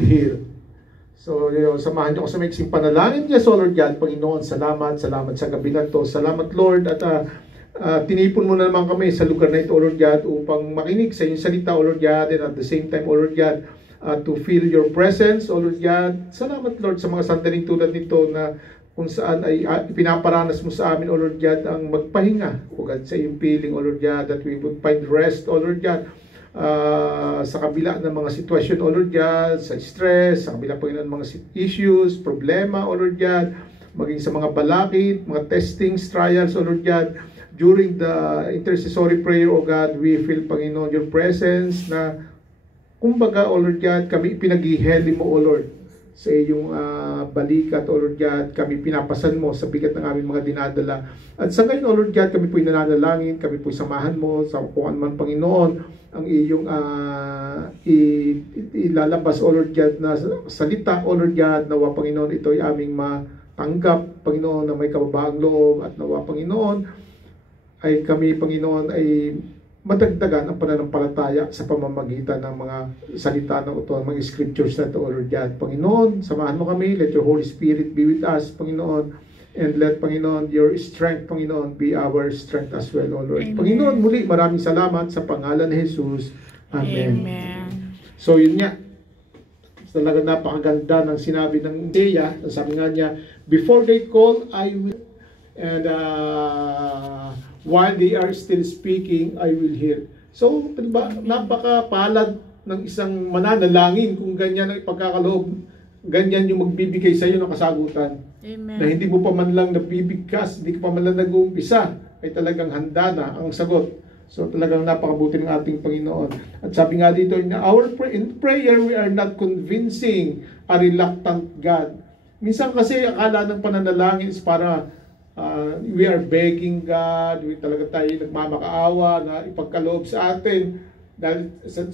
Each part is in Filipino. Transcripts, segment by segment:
here. So, samahan niyo ako sa maiksing panalangin. Yes, O Lord God, Panginoon, salamat sa gabi na to. Salamat, Lord, at tinipon mo na naman kami sa lugar na ito, O Lord God, upang makinig sa iyong salita, O Lord God, and at the same time, O Lord God, to feel your presence, O Lord God. Salamat, Lord, sa mga sandaling tulad nito na kung saan ay pinaparanas mo sa amin, O Lord God, ang magpahinga, O God, sa iyong feeling, O Lord God, that we would find rest, O Lord God, sa kabila ng mga sitwasyon, O Lord God, sa stress, sa kabila, Panginoon, mga issues, problema, O Lord God, maging sa mga balakid, mga testings, trials, O Lord God, during the intercessory prayer, O God, we feel, Panginoon, your presence na, kumbaga, O Lord God, kami ipinaghiheli mo, O Lord, sa iyong balikat, O Lord God, kami pinapasan mo sa bigat ng aming mga dinadala. At sa ngayon, O Lord God, kami po'y nananalangin, kami po'y samahan mo sa kung man, Panginoon, ang iyong ilalabas, O Lord God, na salita, O Lord God, nawa, Panginoon, ito ay aming matanggap, Panginoon, na may kababaang loob, at nawa, Panginoon, ay kami, Panginoon, ay madagdagan ang pananampalataya sa pamamagitan ng mga salita ng ito, mga scriptures na ito, O Lord God. Panginoon, samahan mo kami, let your Holy Spirit be with us, Panginoon, and let, Panginoon, your strength, Panginoon, be our strength as well, O Lord. Amen. Panginoon, muli, maraming salamat sa pangalan ni Jesus. Amen. Amen. So, yun nga. Talaga napakaganda ng sinabi ng Dea. Sabi nga niya, before they call, I will. And while they are still speaking, I will hear. So, diba, napakapalad ng isang mananalangin kung ganyan ang ipagkakaloob. Ganyan yung magbibigay sa iyo ng kasagutan. Amen. Na hindi mo pa man lang nabibigkas, hindi ka pa man lang nag-uumpisa, ay talagang handa na ang sagot. So talagang napakabuti ng ating Panginoon. At sabi nga dito, in prayer, we are not convincing a reluctant God. Minsan kasi akala ng pananalangin is para we are begging God, we talaga tayo nagmamakaawa na ipagkaloob sa atin. Dahil sa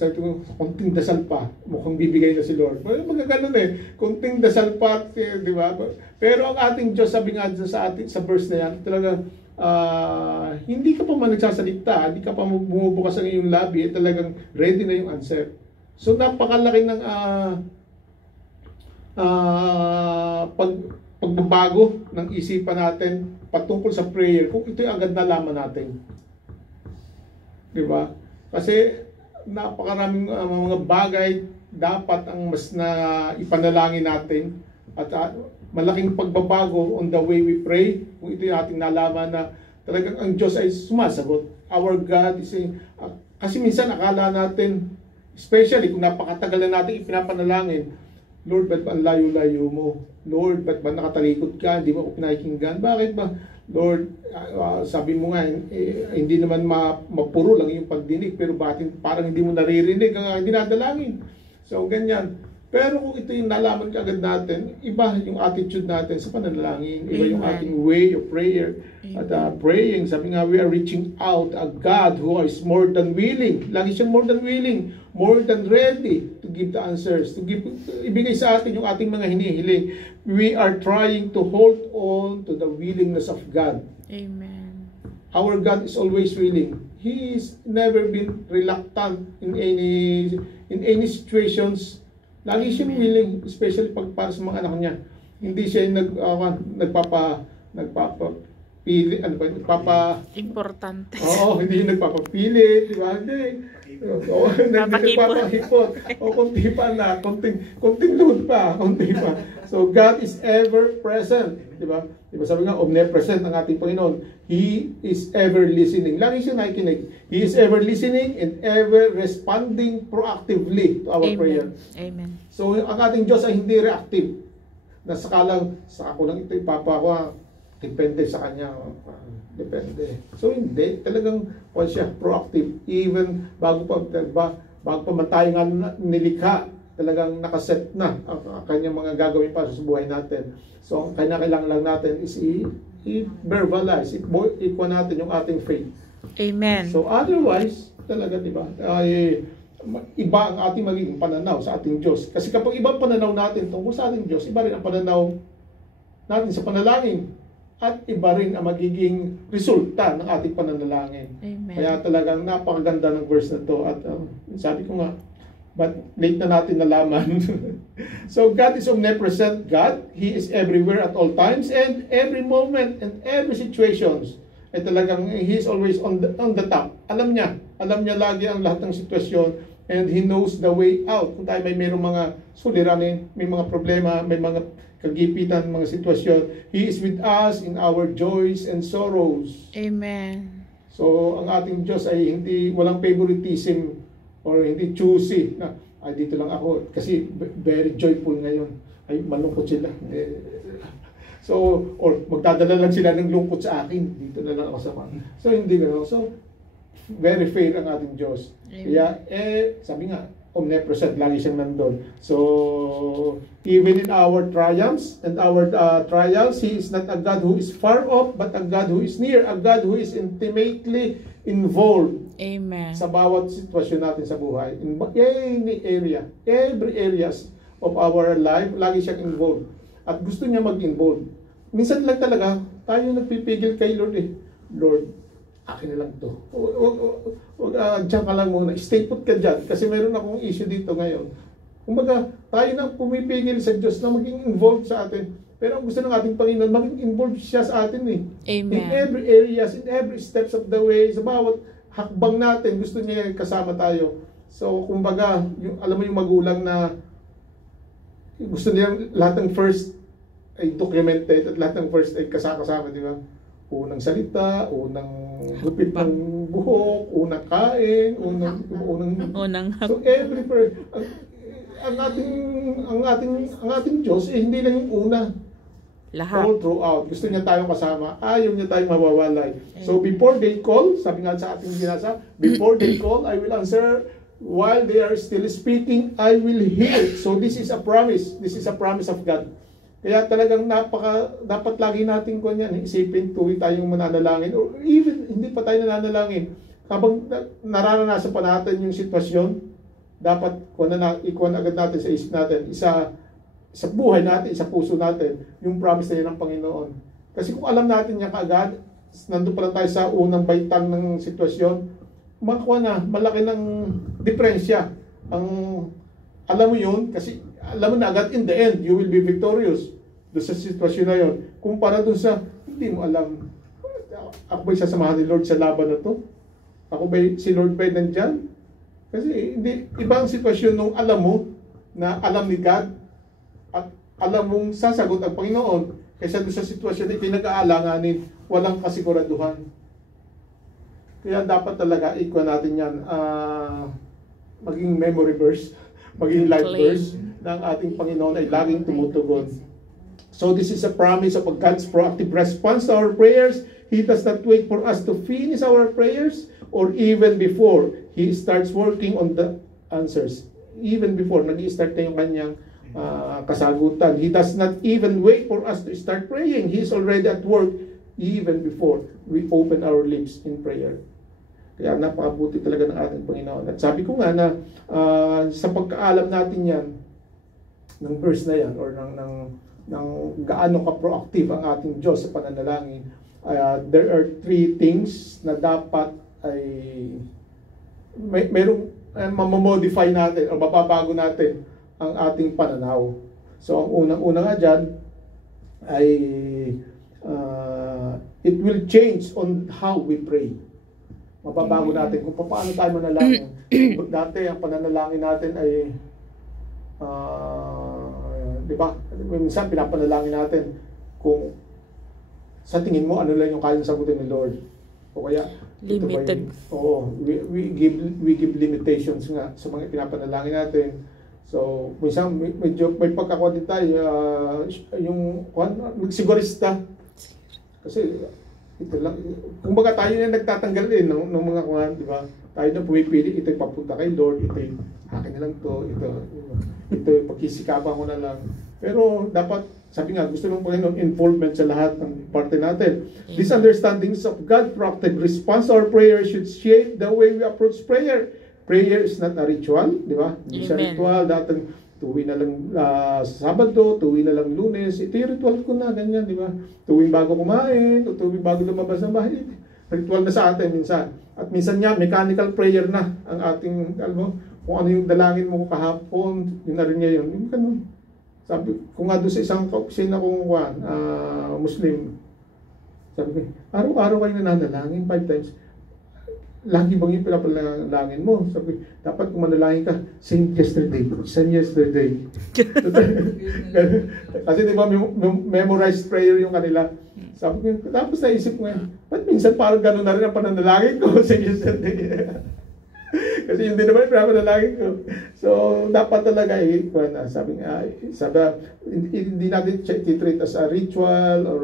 konting dasal pa, mukhang bibigay na si Lord. Magaganon konting dasal pa, di ba? Pero ang ating Diyos, sabi nga sa verse na yan, talagang hindi ka pa man nagsasalita, hindi ka pa bumubukas ang iyong labi, talagang ready na yung answer. So napakalaki ng pagbabago ng isipan natin patungkol sa prayer kung ito'y agad nalaman natin. Di ba? Kasi napakaraming mga bagay dapat ang mas na ipanalangin natin at malaking pagbabago on the way we pray kung ito yung ating nalaman na talagang ang Diyos ay sumasagot. Our God is kasi minsan akala natin, especially kung napakatagal na natin ipinapanalangin, Lord, ba't ba ang layo-layo mo? Lord, ba't ba nakatalikod ka? Hindi mo ako pinakinggan? Bakit ba? Lord, sabi mo nga, hindi naman mapuro lang yung pagdinig, pero bakit parang hindi mo naririnig ang dinadalangin? So, ganyan. Pero kung ito yung nalaman agad natin, iba yung attitude natin sa pananalangin, iba yung ating way of prayer. At praying, sabi nga, we are reaching out a God who is more than willing. Lagi siyang more than willing, more than ready to give the answers, to ibigay sa atin yung ating mga hinihiling. We are trying to hold on to the willingness of God. Amen. Our God is always willing. He is never been reluctant in any situations. Lagi siyang willing, especially para sa mga anak niya. Hindi siya nagpapapili, importante. Oo, hindi siya nagpapapili, di ba? Hindi. Nagpapahipot. O konti pa na, konting load pa, konti pa. So God is ever present, di ba? Di ba sabi nga, omnipresent ang ating Panginoon. He is ever listening. Lagi siya nakikinig. He is ever listening and ever responding proactively to our prayer. Amen. So ang ating Diyos ay hindi reactive. Nasakalang, sa ako lang ito ipapa ko, depende sa kanya. Depende. So hindi, talagang siya proactive. Even bago pa man tayo nga nilikha, talagang nakaset na ang kanyang mga gagawin para sa buhay natin. So ang kailangan lang natin is i-verbalize, i-equal natin yung ating faith. Amen. So otherwise, talaga diba, iba ang ating magiging pananaw sa ating Diyos. Kasi kapag ibang pananaw natin tungkol sa ating Diyos, iba rin ang pananaw natin sa panalangin. At iba rin ang magiging resulta ng ating pananalangin. Amen. Kaya talagang napakaganda ng verse na to. At sabi ko nga, but late na natin nalaman So God is omnipresent God. He is everywhere at all times and every moment and every situations. Ay talagang He is always on the top. Alam niya lagi ang lahat ng sitwasyon and He knows the way out. Kung tayo may mayroong mga suliranin, may mga problema, may mga kagipitan, mga sitwasyon, He is with us in our joys and sorrows. Amen. So, ang ating Diyos ay walang favoritism or hindi choosy na, ay dito lang ako kasi very joyful ngayon. Ay malungkot sila. So, or magdadala lang sila ng lungkot sa akin. Dito na lang ako sa mga. So, hindi gano'n. So, very fair ang ating Diyos. Amen. Kaya, sabi nga, omnipresent, lagi siyang nandun. So, even in our triumphs and our trials, He is not a God who is far off, but a God who is near, a God who is intimately involved Amen. sa bawat sitwasyon natin sa buhay. In any area, every areas of our life, lagi siyang involved. At gusto niya mag-involve. Minsan lang talaga, tayo nagpipigil kay Lord eh. Lord, akin na lang to. Diyan ka lang muna. Stay put ka dyan. Kasi meron akong issue dito ngayon. Kumbaga, tayo na pumipigil sa Diyos na maging involved sa atin. Pero ang gusto ng ating Panginoon, maging involved siya sa atin eh. Amen. In every areas, in every steps of the way, sa bawat hakbang natin, gusto niya kasama tayo. So, kumbaga, alam mo yung magulang na gusto niya lahat ng first ay documented at lahat ng first ay kasama, di ba? Unang salita, unang gupit ng buhok, unang kain, unang so every ang ating Diyos hindi lang yung una. Lahat. All throughout. Gusto niya tayong kasama. Ayaw niya tayong mawawalay. So before they call, sabi nga sa ating binasa, before they call, I will answer. While they are still speaking, I will hear. So this is a promise. This is a promise of God. Kaya talagang dapat lagi natin isipin tuwing tayong mananalangin or even hindi pa tayo nananalangin. Habang nararanasan pa natin yung sitwasyon, dapat ikuha agad natin sa isip natin, sa buhay natin, sa puso natin, yung promise na yun ng Panginoon. Kasi kung alam natin niya kaagad, nandun pa lang tayo sa unang baitang ng sitwasyon, malaki ng diferensya. Alam mo yun, kasi alam mo na agad in the end, you will be victorious doon sa sitwasyon na yun. Kumpara doon sa, hindi mo alam, ako ba'y sasamahan ni Lord sa laban na to? Ako ba'y, si Lord ba'y nandyan? Kasi hindi, ibang sitwasyon nung alam mo, na alam ni God, at alam mong sasagot ang Panginoon, kaysa doon sa sitwasyon na pinag-aalanganin, walang kasiguraduhan. Kaya dapat talaga, ikuha natin yan, maging memory verse, maging life verse, ng ating Panginoon ay laging tumutugon. So this is a promise of God's proactive response to our prayers. He does not wait for us to finish our prayers or even before He starts working on the answers. Even before, nag-i-start na yung kanyang kasagutan. He does not even wait for us to start praying. He is already at work even before we open our lips in prayer. Kaya napakabuti talaga ng ating Panginoon. At sabi ko nga na sa pagkaalam natin yan, ng verse na yan, or ng gaano ka-proactive ang ating Diyos sa pananalangin, there are 3 things na dapat ay merong mamamodify natin o mapabago natin ang ating pananaw. So, ang unang-una nga dyan ay it will change on how we pray. Mapabago natin kung paano tayo manalangin. Dati, ang pananalangin natin ay di ba? Minsan pinapanalangin natin kung sa tingin mo ano lang yung kayang sagutin ni Lord. O kaya limited. We give limitations nga sa mga pinapanalangin natin. So, minsan medyo may pagkakuha din tayo yung sigurista. Kasi ito lang, kumbaga tayo na nagtatanggal din ng mga kuhan, di ba? Tayo na pumipili, ito'y papunta kay Lord, ito'y akin na lang to, ito'y pagkisikapan ko na lang. Pero dapat, sabi nga, gusto ng Panginoon involvement sa lahat ng parte natin. These understandings of God's proactive response to our prayer should shape the way we approach prayer. Prayer is not a ritual, di ba? Hindi siya ritual, dating tuwi na lang Sabado, tuwi na lang Lunes, ito yung ritual ko na, ganyan, di ba? Tuwing bago kumain, o tuwing bago lumabas ng bahay, ritual na sa atin minsan. At minsan nga, mechanical prayer na ang ating, kung ano yung dalangin mo kahapon, yun na rin ngayon. Yung ganun. Sabi, kung nga doon sa isang kaopisina kong Muslim, sabi ko, araw-araw kayo nananalangin 5 times. Lagi bang yung pinapanalangin mo? Sabi, dapat kung manalangin ka, same yesterday. Kasi di ba, memorized prayer yung kanila. Sabi ko, tapos naisip ko ngayon, ba't minsan parang gano'n na rin ang pananalangin ko, same yesterday. Kasi hindi naman yung pinapanalangin ko. So, dapat talaga, hindi natin i-treat as a ritual or,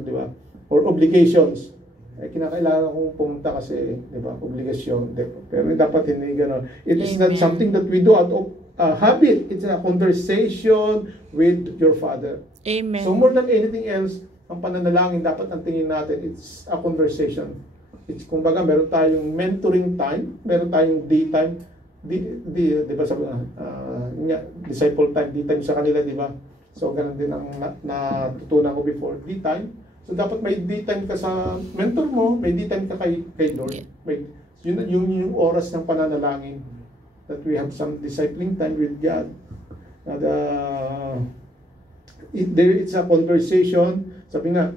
di ba, or obligations. Kinakailangan kong pumunta kasi, di ba, obligasyon. Pero dapat hindi gano'n. It is not something that we do out of habit. It's a conversation with your Father. Amen. So more than anything else, ang pananalangin dapat ang tingin natin, it's a conversation. It's, kumbaga, meron tayong mentoring time, meron tayong D-time, di ba sabi disciple time, D-time sa kanila, di ba? So, ganun din ang natutunan ko before, D-time. So, dapat may D-time ka sa mentor mo, may D-time ka kay Lord. Yung oras ng pananalangin, that we have some discipling time with God. And, it's a conversation, sabi nga,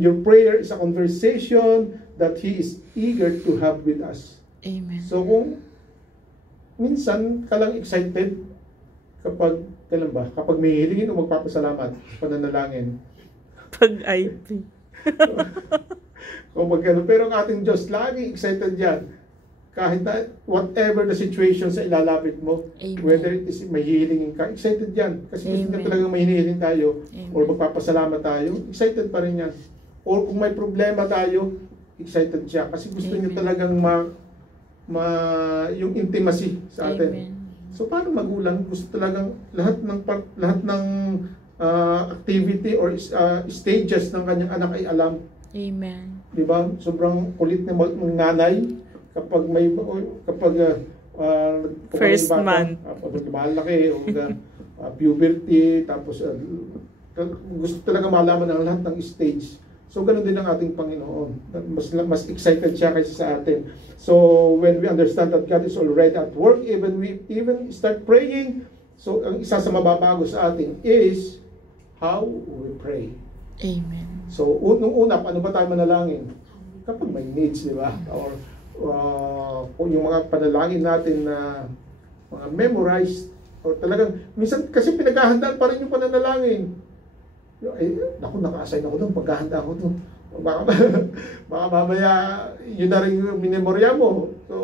your prayer is a conversation that He is eager to have with us. Amen. So kung minsan ka lang excited kapag, kailan ba? Kapag may hilingin o magpapasalamat, pananalangin. Pag IP. Pero ang ating Diyos, lagi excited yan. Kahit na whatever the situation sa ilalapit mo, Amen. whether it is may hilingin ka, excited yan. Kasi gusto niya talagang may hinihiling tayo, Amen. or magpapasalamat tayo, excited pa rin yan. Or kung may problema tayo, excited siya. Kasi gusto Amen. niya talagang yung intimacy sa atin. Amen. So paano magulang, gusto talagang lahat ng activity or stages ng kanyang anak ay alam. Amen. Di ba? Sobrang kulit ng nanay kapag First month. Kapag malaki o puberty, tapos gusto talaga malaman ang lahat ng stage. So ganun din ang ating Panginoon. Mas excited siya kaysa sa atin. So when we understand that God is already at work, even start praying, so ang isa sa mababago sa atin is how we pray. Amen. So nung una, paano ba tayo manalangin? Kapag may needs, di ba? Or yung mga panalangin natin na mga memorized, or talagang minsan kasi pinaghahandaan pa rin yung pananalangin. Naku, naka-assign ako doon, paghahanda ako doon. Baka mamaya yun na rin yung minemorya mo. So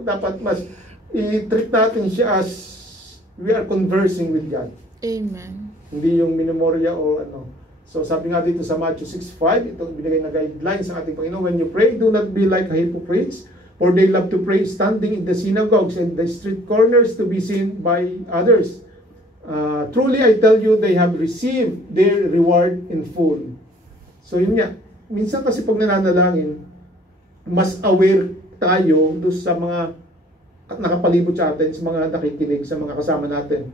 dapat mas i-treat natin siya as we are conversing with God. Amen. Hindi yung minemorya o ano. So sabi nga dito sa Matthew 6:5, ito binigay na guideline sa ating Panginoon, when you pray, do not be like hypocrites, for they love to pray standing in the synagogues and the street corners to be seen by others. Truly I tell you, they have received their reward in full. So yun nga, minsan kasi pag nananalangin, mas aware tayo doon sa mga nakapalibot sa atin, sa mga nakikinig, sa mga kasama natin.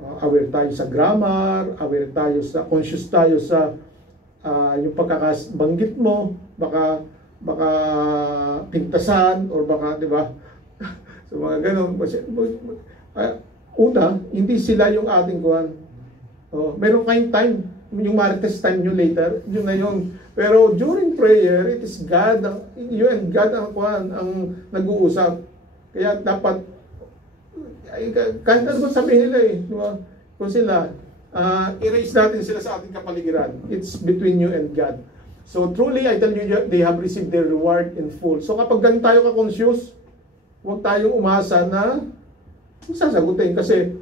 Aware tayo sa grammar, aware tayo sa, conscious tayo sa yung pagkakabanggit mo, baka pintasan, or baka, di ba? So mga ganun. Una, hindi sila yung ating kuhan. Meron kayong time, yung marites time nyo later, yun na yun. Pero during prayer, it is God, you and God ang kuhan, ang nag-uusap. Kaya dapat, kahit ano ba sabihin nila diba? Kung sila, erase natin sila sa ating kapaligiran. It's between you and God. So truly, I tell you, they have received their reward in full. So kapag ganun tayo ka-conscious, huwag tayong umasa na sasagutin kasi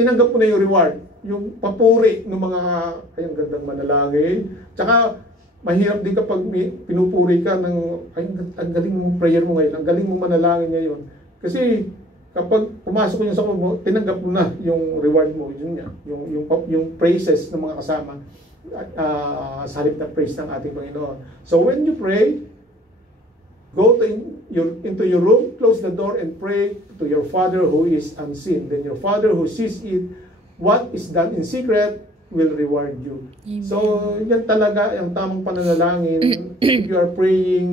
tinanggap mo na yung reward. Yung papuri ng mga ayong gandang manalangin. Tsaka mahirap din kapag pinupuri ka ng ang galing mong prayer mo ngayon, ang galing mong manalangin ngayon. Kasi kapag pumasok yun sa mo, tinanggap mo na yung reward mo, yun niya, yung praises ng mga kasama, sa halip na praise ng ating Panginoon. So when you pray, go into your room, close the door, and pray to your Father who is unseen. Then your Father who sees it, what is done in secret, will reward you. Amen. So yan talaga yung tamang pananalangin. If you are praying,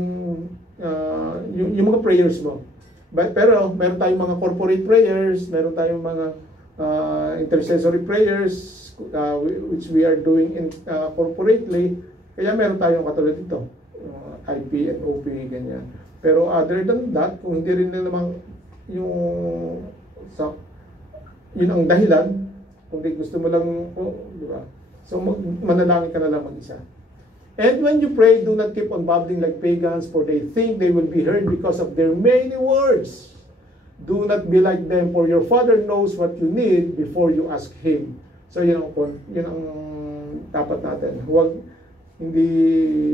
yung mga prayers mo, Pero meron tayong mga corporate prayers, meron tayong mga intercessory prayers which we are doing in corporately. Kaya meron tayong katulad dito, IP and OP, ganyan. Pero other than that, kung hindi rin naman yun ang dahilan, kung di gusto mo lang, di ba? So manalangin ka na lang mag-isa. And when you pray, do not keep on babbling like pagans, for they think they will be heard because of their many words. Do not be like them, for your Father knows what you need before you ask Him. So yun ang dapat natin. Huwag hindi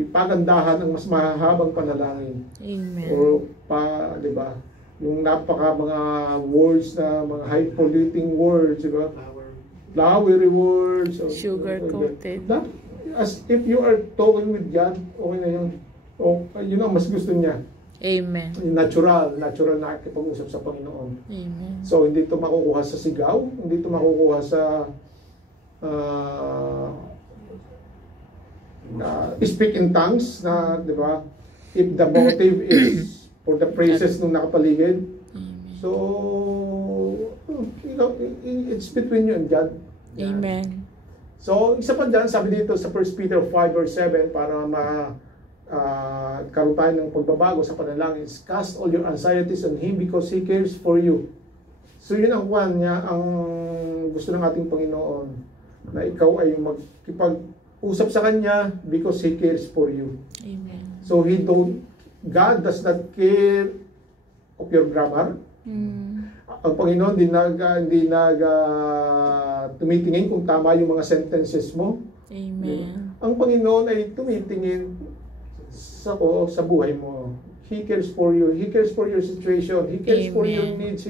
pagandahan ang mas mahahabang panalangin. Amen. O di ba? Yung napaka mga words na mga high-polluting words, di ba? Flowery words. Sugar-coated. As if you are talking with God, okay na yun. O, yun ang mas gusto niya. Amen. Natural na nakikipag-usap sa Panginoon. Amen. So, hindi ito makukuha sa sigaw, hindi ito makukuha sa speak in tongues na, di ba? If the motive is for the praises nung nakapaligid. Amen. So, it's between you and God. Amen. So, isa pa dyan, sabi dito sa 1 Peter 5 verse 7, para karoon tayo ng pagbabago sa panalangin, is cast all your anxieties on Him because He cares for you. So, yun ang kwan niya, ang gusto ng ating Panginoon, na ikaw ay magkipag-usap sa Kanya because He cares for you. Amen. So, God does not care of your grammar. Ang Panginoon hindi tumitingin kung tama yung mga sentences mo. Amen. Ang Panginoon ay tumitingin sa buhay mo. He cares for you. He cares for your situation. He cares for your needs.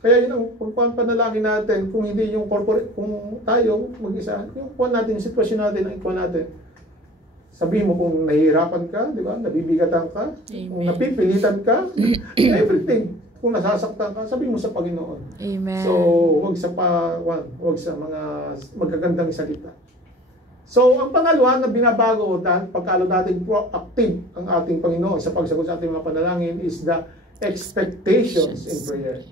Kaya yun ang pagpanalangin natin. Kung hindi yung corporate, kung tayo mag-isa, yung natin, yung sitwasyon natin, ang ikuha natin. Sabihin mo kung nahihirapan ka, di ba? Nabibigatan ka, Amen. kung napipilitan ka, everything. Kung nasasaktan ka, sabihin mo sa Panginoon. Amen. So, wag sa mga magagandang salita. So, ang pangalawa na binabago dahil pagkalo natin proactive ang ating Panginoon sa pagsagot sa ating mga panalangin is the expectations in prayer.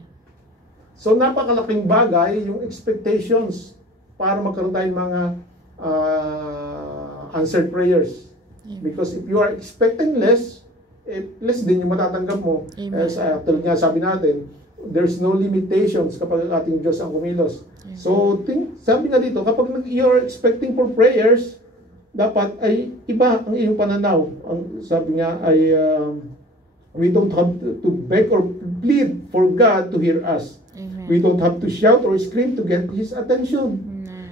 So, napakalaking bagay yung expectations para magkaroon tayong mga answered prayers. Because if you are expecting less din yung matatanggap mo. Tulad nga sabi natin, there's no limitations kapag ating Diyos ang kumilos. So, sabi nga dito, kapag you're expecting for prayers, dapat ay iba ang iyong pananaw. Sabi nga ay, we don't have to beg or plead for God to hear us. Amen. We don't have to shout or scream to get His attention.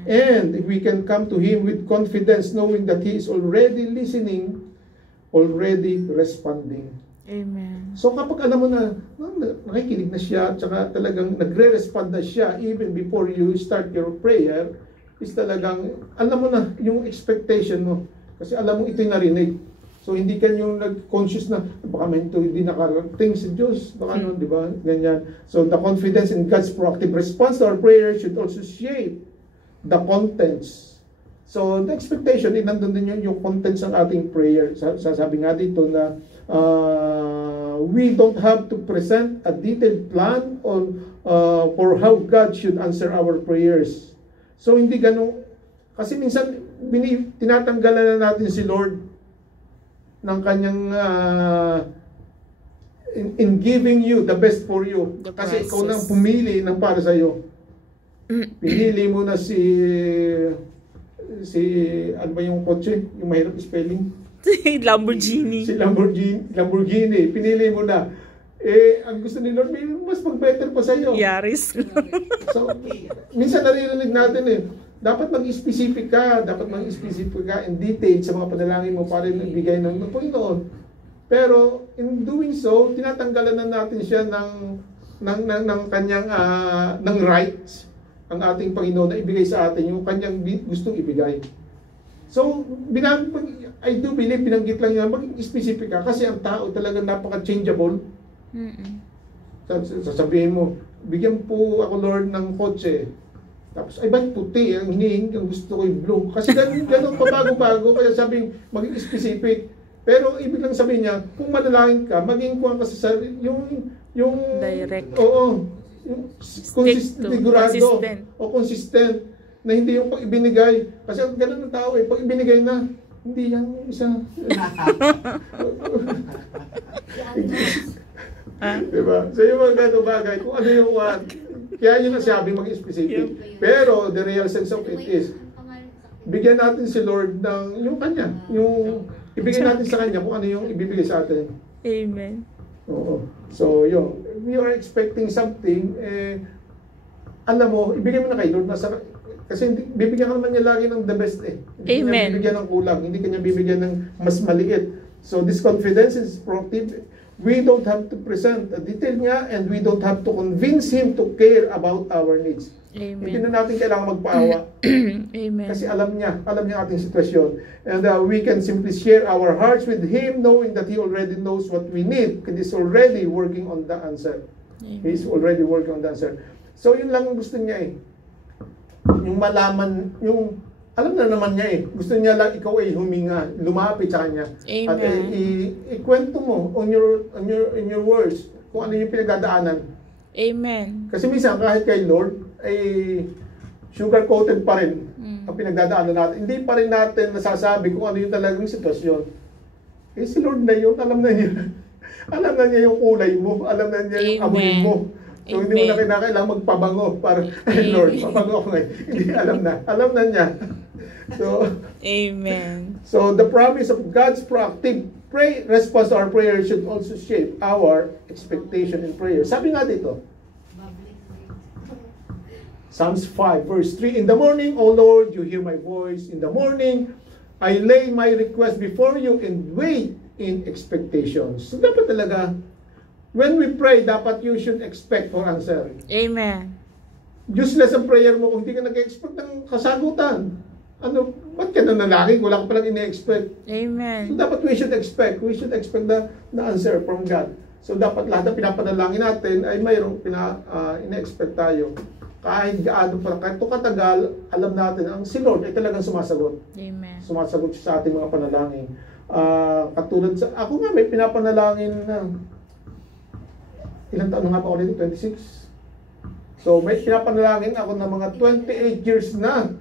And if we can come to Him with confidence, knowing that He is already listening, already responding. Amen. So kapag alam mo na nakikinig na siya, at saka talagang nagre-respond na siya even before you start your prayer, is talagang alam mo na yung expectation mo. Kasi alam mo ito'y narinig. So hindi ka yung nag-conscious na baka may ito hindi nakarating sa Diyos. Baka di ba? Ganyan. So the confidence in God's proactive response to our prayer should also shape the contents. So, the expectation, nandun din yung contents ng ating prayer. Sasabi nga dito na we don't have to present a detailed plan on for how God should answer our prayers. So, hindi ganun. Kasi minsan, tinatanggalan na natin si Lord ng kanyang in giving you the best for you. Kasi ikaw nang pumili ng para sa'yo. Pinili mo na si ano ba yung kotse? Yung mahirap spelling? Lamborghini. Si Lamborghini. Pinili mo na. Ang gusto ni Lord, mas mag-better pa sa'yo. Yaris. So, minsan naririnig natin dapat mag-specific ka. Dapat mag-specific ka in detail sa mga panalangin mo para ibigay ng Panginoon. Pero, in doing so, tinatanggalan na natin siya ng kanyang ng rights ang ating Panginoon na ibigay sa atin yung kanyang gustong ibigay. So, I do believe, binanggit lang niya, maging specific ka kasi ang tao talagang napaka-changeable. Sasabihin mo, bigyan po ako Lord ng kotse. Tapos, ay ba't puti? Ang hinihingi, ang gusto ko yung blue. Kasi ganun pabago-bago, kaya sabing maging specific. Pero ibig lang sabihin niya, kung manalangin ka, maging kuha ka sa yung yung Direct. Oo. Yung sigurado Consistent. o consistent na hindi yung pag ibinigay. Kasi ang ganun ng tao pag ibinigay na, hindi yan isa. Diba? So yung mga ganun bagay, kung ano yung kaya yun nasabi mag-specific. Pero the real sense of it is, bigyan natin si Lord ng yung kanya, yung ibigay natin sa kanya kung ano yung ibibigay sa atin. Amen. Oo. So yun, if you are expecting something, alam mo, ibigay mo na kay Lord. Kasi bibigyan ka naman niya lagi ng the best Hindi Amen. niya bibigyan ng kulang, hindi kanya bibigyan ng mas maliit. So this confidence is proactive. We don't have to present a detail niya and we don't have to convince Him to care about our needs. Hindi Amen. na natin kailangan magpaawa. Amen. Kasi alam niya ating sitwasyon. And we can simply share our hearts with Him knowing that He already knows what we need. And He's already working on the answer. Amen. He's already working on the answer. So yun lang ang gusto niya Yung malaman, alam na naman niya Gusto niya lang ikaw huminga, lumapit sa kanya. Amen. At ikwento mo in your words kung ano yung pinagdadaanan. Amen. Kasi minsan kahit kay Lord sugar-coated pa rin ang pinagdadaanan natin. Hindi pa rin natin nasasabi kung ano yung talagang sitwasyon. Si Lord na yun, alam na niya. Alam na niya yung kulay mo, alam na niya yung amoy mo. So hindi mo na kinakailangan magpabango para, Lord, pabango ako ngayon. Hindi, alam na niya. So, Amen. So the promise of God's proactive response to our prayer should also shape our expectation in prayer. Sabi nga dito, Psalms 5 verse 3, In the morning, O Lord, you hear my voice. In the morning, I lay my request before you and wait in expectations. So dapat talaga, when we pray, dapat you should expect for answer. Amen. Useless ang prayer mo kung hindi ka nag-expect ng kasagutan. Ba't ka nanalangin? Wala ka palang ine-expect. Amen. So dapat we should expect the answer from God. So dapat lahat ng pinapanalangin natin ay mayroong ine-expect tayo. Kahit gaano pa, kahit katagal, alam natin ang si Lord ay talagang sumasagot. Amen. Sumasagot siya sa ating mga panalangin. Katulad sa, ako nga may pinapanalangin na, ilang taon na nga pa ako nito? 26. So may pinapanalangin ako na mga 28 years na.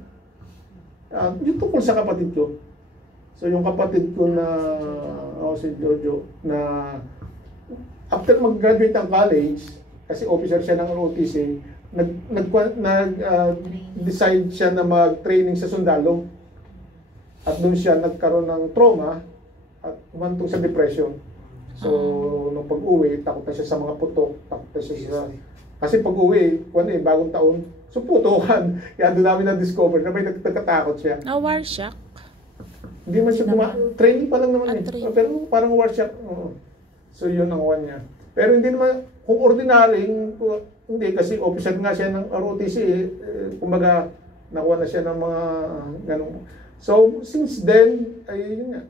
Yung tungkol sa kapatid ko. So yung kapatid ko na, si Jojo, na after mag-graduate ng college, kasi officer siya ng ROTC, decide siya na mag-training sa sundalo. At doon siya nagkaroon ng trauma at humantong sa depression. So, nung pag-uwi, takot na siya sa mga putok, takot na siya sa... Kasi pag-uwi, bagong taon, so putukan. Kaya doon namin na-discover na may nagkatakot siya. War shock. Hindi man siya training pa lang naman Pero parang war shock. So, yun ang one niya. Pero hindi naman, kung ordinary, hindi kasi officer nga siya ng ROTC, kumbaga nakuha na siya ng mga ganun. So since then, ay yun nga,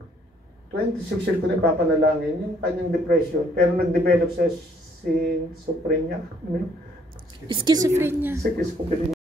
26 years ko na ipapanalangin yung kanyang depression, pero nag-develop sa schizophrenia. Schizophrenia. Schizophrenia.